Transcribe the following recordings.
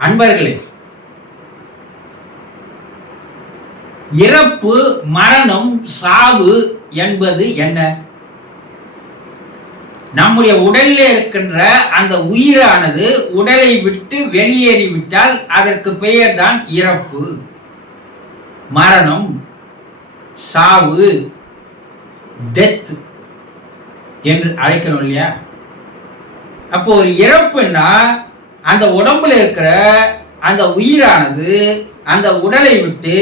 அன்பர்களே இறப்பு மரணம் சாவு என்பது என்ன? நம்முடைய உடலில் இருக்கின்ற அந்த உயிரானது உடலை விட்டு வெளியேறிவிட்டால் அதற்கு பெயர் தான் இறப்பு மரணம் சாவு டெத் என்று அழைக்கணும் இல்லையா? அப்போ ஒரு இறப்புன்னா அந்த உடம்புல இருக்கிற அந்த உயிரானது அந்த உடலை விட்டு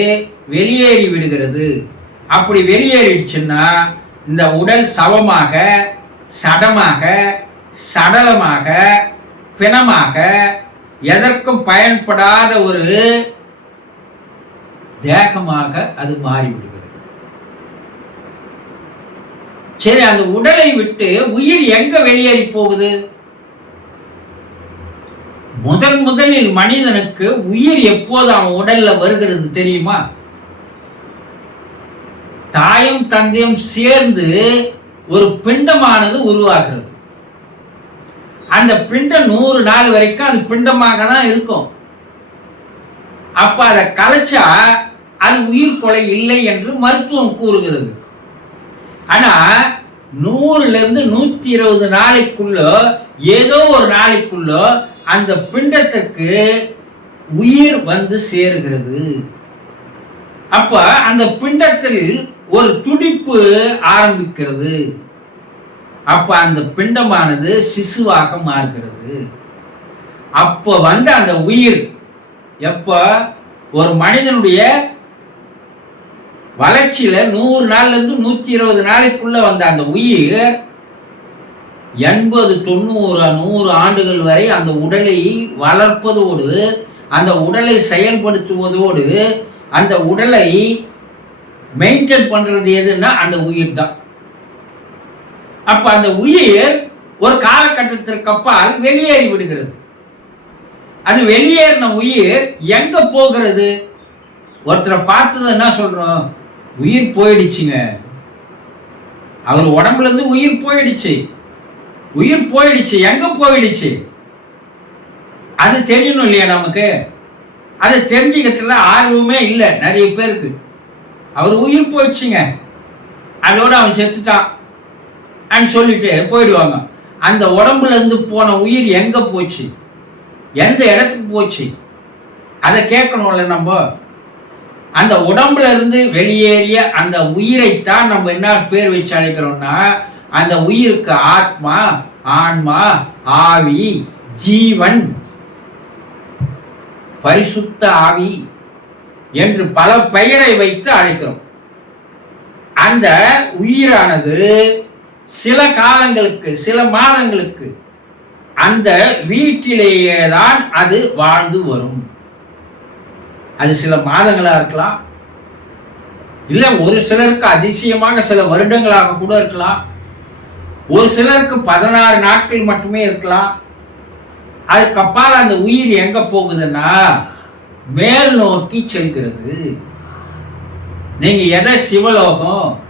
வெளியேறி விடுகிறது. அப்படி வெளியேறிடுச்சுன்னா இந்த உடல் சவமாக சடமாக சடலமாக பிணமாக எதற்கும் பயன்படாத ஒரு தேகமாக அது மாறிவிடுகிறது. சரி அந்த உடலை விட்டு உயிர் எங்க வெளியேறி போகுது? முதன் முதலில் மனிதனுக்கு உயிர் எப்போது அவன் உடல்ல வருகிறது தெரியுமா? தாயும் தந்தையும் சேர்ந்து ஒரு பிண்டமானது உருவாகிறது. அந்த பிண்டம் நூறு நாள் வரைக்கும் அது பிண்டமாக தான் இருக்கும். அப்ப அதை கலைச்சா அது உயிர் கொலை இல்லை என்று மருத்துவம் கூறுகிறது. ஆனா நூறுல இருந்து நூத்தி இருபது நாளைக்குள்ள ஏதோ ஒரு நாளைக்குள்ள அந்த பிண்டத்துக்கு உயிர் வந்து சேருகிறது. அப்ப அந்த பிண்டத்தில் ஒரு துடிப்பு ஆரம்பிக்கிறது. அப்ப அந்த பிண்டமானது சிசுவாக மாறுகிறது. அப்ப வந்து அந்த உயிர் எப்ப? ஒரு மனிதனுடைய வளர்ச்சியில நூறு நாள்ல இருந்து நூத்தி இருபது நாளைக்குள்ள வந்த அந்த உயிர் எண்பது தொண்ணூறு நூறு ஆண்டுகள் வரை அந்த உடலை வளர்ப்பதோடு அந்த உடலை செயல்படுத்துவதோடு அந்த உடலை மெயின்டைன் பண்ணுறது எதுன்னா அந்த உயிர் தான். அப்போ அந்த உயிர் ஒரு காலகட்டத்திற்கு அப்பால் வெளியேறி விடுகிறது. அது வெளியேறின உயிர் எங்க போகிறது? ஒருத்தரை பார்த்தது என்ன சொல்றோம்? உயிர் போயிடுச்சுங்க. அவர் உடம்புல இருந்து உயிர் போயிடுச்சு. உயிர் போயிடுச்சு எங்க போயிடுச்சு? அது தெரியணும் இல்லையா நமக்கு? அதை தெரிஞ்சுக்கிறதுல ஆர்வமே இல்லை நிறைய பேருக்கு. அவர் உயிர் போயிடுச்சுங்க. அதோட அவன் செத்துட்டான் அப்படின்னு சொல்லிட்டு போயிடுவாங்க. அந்த உடம்புல இருந்து போன உயிர் எங்க போச்சு? எந்த இடத்துக்கு போச்சு? அதை கேட்கணும்ல நம்ம. அந்த உடம்புல இருந்து வெளியேறிய அந்த உயிரைத்தான் நம்ம என்ன பேர் வச்சு அழைக்கிறோம்னா அந்த உயிருக்கு ஆத்மா ஆன்மா ஆவி ஜீவன் பரிசுத்த ஆவி என்று பல பெயரை வைத்து அழைக்கிறோம். அந்த உயிரானது சில காலங்களுக்கு சில மாதங்களுக்கு அந்த வீட்டிலேயே தான் அது வாழ்ந்து வரும். அது சில மாதங்களா இருக்கலாம். இல்லை ஒரு சிலருக்கு அதிசயமாக சில வருடங்களாக கூட இருக்கலாம். ஒரு சிலருக்கு பதினாறு நாட்கள் மட்டுமே இருக்கலாம். அதுக்கப்பால் அந்த உயிர் எங்க போகுதுன்னா மேல் நோக்கி செல்கிறது. நீங்க எதை சிவலோகம்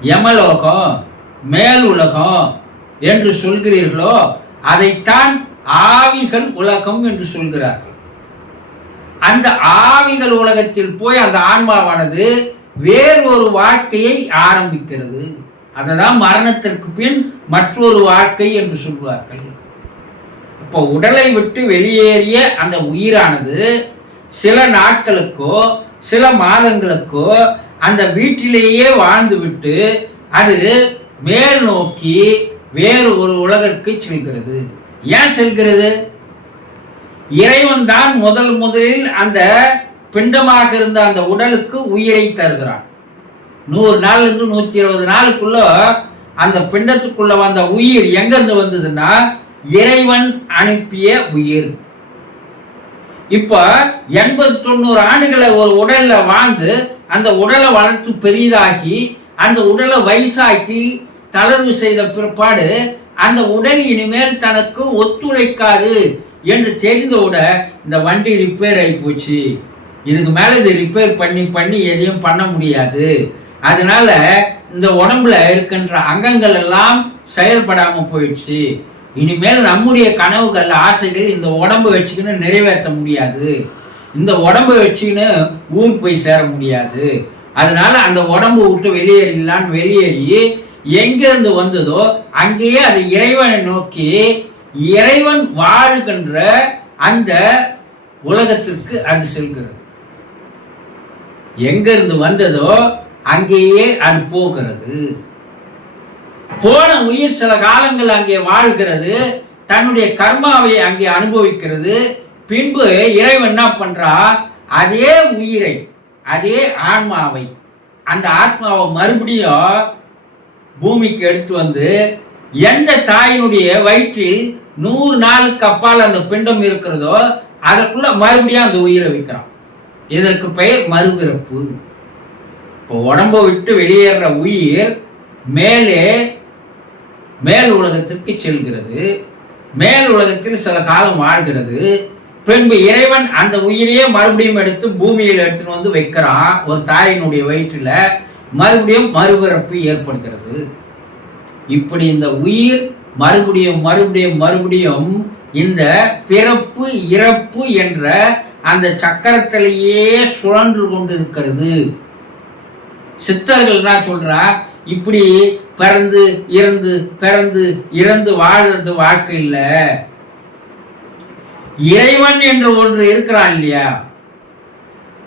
யமலோகம் மேல் உலகம் என்று சொல்கிறீர்களோ அதைத்தான் ஆவிகள் உலகம் என்று சொல்கிறார்கள். அந்த ஆவிகள் உலகத்தில் போய் அந்த ஆன்மாவானது வேறொரு வாழ்க்கையை ஆரம்பிக்கிறது. அததான் மரணத்திற்கு பின் மற்றொரு வாழ்க்கை என்று சொல்வார்கள். இப்போ உடலை விட்டு வெளியேறிய அந்த உயிரானது சில நாட்களுக்கோ சில மாதங்களுக்கோ அந்த வீட்டிலேயே வாழ்ந்துவிட்டு அது மேல் நோக்கி வேறு ஒரு உலகிற்கு செல்கிறது. ஏன் செல்கிறது? இறைவன் தான் முதல் முதலில் அந்த பிண்டமாக இருந்த அந்த உடலுக்கு உயிரை தருகிறான். நூறு நாள்லேருந்து நூற்றி இருபது நாளுக்குள்ள அந்த பிண்டத்துக்குள்ள வந்த உயிர் எங்கேருந்து வந்ததுன்னா இறைவன் அனுப்பிய உயிர். இப்போ எண்பது தொண்ணூறு ஆண்டுகளை ஒரு உடலில் வாழ்ந்து அந்த உடலை வளர்த்து பெரிதாக்கி அந்த உடலை வயசாக்கி தளர்வு செய்த பிற்பாடு அந்த உடல் இனிமேல் தனக்கு ஒத்துழைக்காது என்று தெரிந்தவுட இந்த வண்டி ரிப்பேர் ஆகி போச்சு. இதுக்கு மேலே இது ரிப்பேர் பண்ணி பண்ணி எதையும் பண்ண முடியாது. அதனால இந்த உடம்புல இருக்கின்ற அங்கங்கள் எல்லாம் செயல்படாம போயிடுச்சு. இனிமேல் நம்முடைய கனவுகள் ஆசைகள் இந்த உடம்பு வச்சுக்கின்னு நிறைவேற்ற முடியாது. இந்த உடம்பு வச்சுக்கின்னு ஊருக்கு போய் சேர முடியாது. அதனால அந்த உடம்பு விட்டு வெளியேறிடலான்னு வெளியேறி எங்கேருந்து வந்ததோ அங்கேயே அது இறைவனை நோக்கி இறைவன் வாழ்கின்ற அந்த உலகத்திற்கு அது செல்கிறது. எங்கேருந்து வந்ததோ அங்கேயே அது போகிறது. போன உயிர் சில காலங்கள் அங்கே வாழ்கிறது தன்னுடைய கர்மாவை அங்கே அனுபவிக்கிறது. பின்பு இறைவன் என்ன பண்றா? அதே உயிரை அதே ஆன்மாவை அந்த ஆத்மாவை மறுபடியும் பூமிக்கு எடுத்து வந்து எந்த தாயினுடைய வயிற்றில் நூறு நாளுக்கு அப்பால் அந்த பிண்டம் இருக்கிறதோ அதற்குள்ள மறுபடியும் அந்த உயிரை வைக்கிறான். இதற்கு பெயர் மறுபிறப்பு. இப்போ உடம்பை விட்டு வெளியேற உயிர் மேலே மேல் உலகத்திற்கு செல்கிறது. மேல் உலகத்தில் சில காலம் வாழ்கிறது. பின்பு இறைவன் அந்த உயிரையே மறுபடியும் எடுத்து பூமியில் எடுத்துன்னு வந்து வைக்கிறான். ஒரு தாயினுடைய வயிற்றில் மறுபடியும் மறுபிறப்பு ஏற்படுகிறது. இப்படி இந்த உயிர் மறுபடியும் மறுபடியும் மறுபடியும் இந்த பிறப்பு இறப்பு என்ற அந்த சக்கரத்திலேயே சுழன்று கொண்டிருக்கிறது. சித்தர்கள் என்ன சொல்றா இப்படி பிறந்து இறந்து பிறந்து இறந்து வாழ்றது வாழ்க்கை இல்ல. இறைவன் என்று ஒன்று இருக்கிறான் இல்லையா?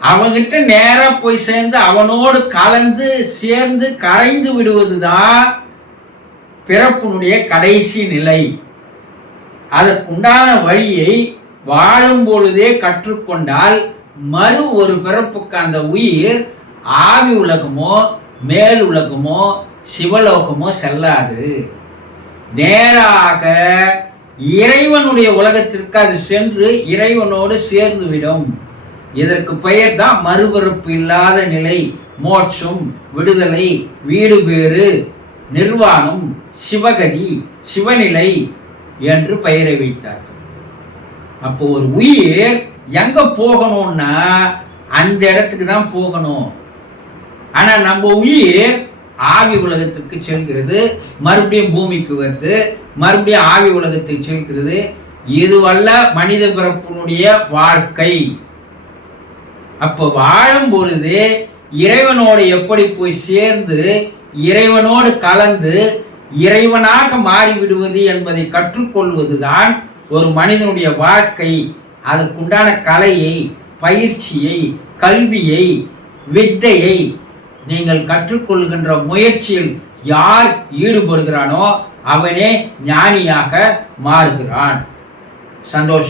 அவங்கிட்ட நேரா போய் சேர்ந்து அவனோடு கலந்து சேர்ந்து கரைந்து விடுவதுதான் பிறப்பினுடைய கடைசி நிலை. அதற்குண்டான வழியை வாழும் பொழுதே கற்றுக்கொண்டால் மறு ஒரு பிறப்புக்கு அந்த உயிர் ஆவி உலகமோ மேல் உலகமோ சிவலோகமோ செல்லாது. நேராக இறைவனுடைய உலகத்திற்கு அது சென்று இறைவனோடு சேர்ந்துவிடும். இதற்கு பெயர் தான் மறுபிறப்பு இல்லாத நிலை மோட்சம் விடுதலை வீடு பேறு நிர்வாணம் சிவகதி சிவநிலை என்று பெயரை வைத்தார்கள். அப்போ ஒரு உயிர் எங்க போகணும்னா அந்த இடத்துக்கு தான் போகணும். ஆனால் நம்ம உயிர் ஆவி உலகத்திற்கு செல்கிறது மறுபடியும் பூமிக்கு வருது மறுபடியும் ஆவி உலகத்துக்கு செல்கிறது. இதுவல்ல மனித பிறப்பினுடைய வாழ்க்கை. அப்போ வாழும் பொழுது இறைவனோடு எப்படி போய் சேர்ந்து இறைவனோடு கலந்து இறைவனாக மாறிவிடுவது என்பதை கற்றுக்கொள்வதுதான் ஒரு மனிதனுடைய வாழ்க்கை. அதற்குண்டான கலையை பயிற்சியை கல்வியை வித்தையை நீங்கள் கற்றுக்கொள்கின்ற முயற்சியில் யார் ஈடுபடுகிறானோ அவனே ஞானியாக மாறுகிறான். சந்தோஷம்.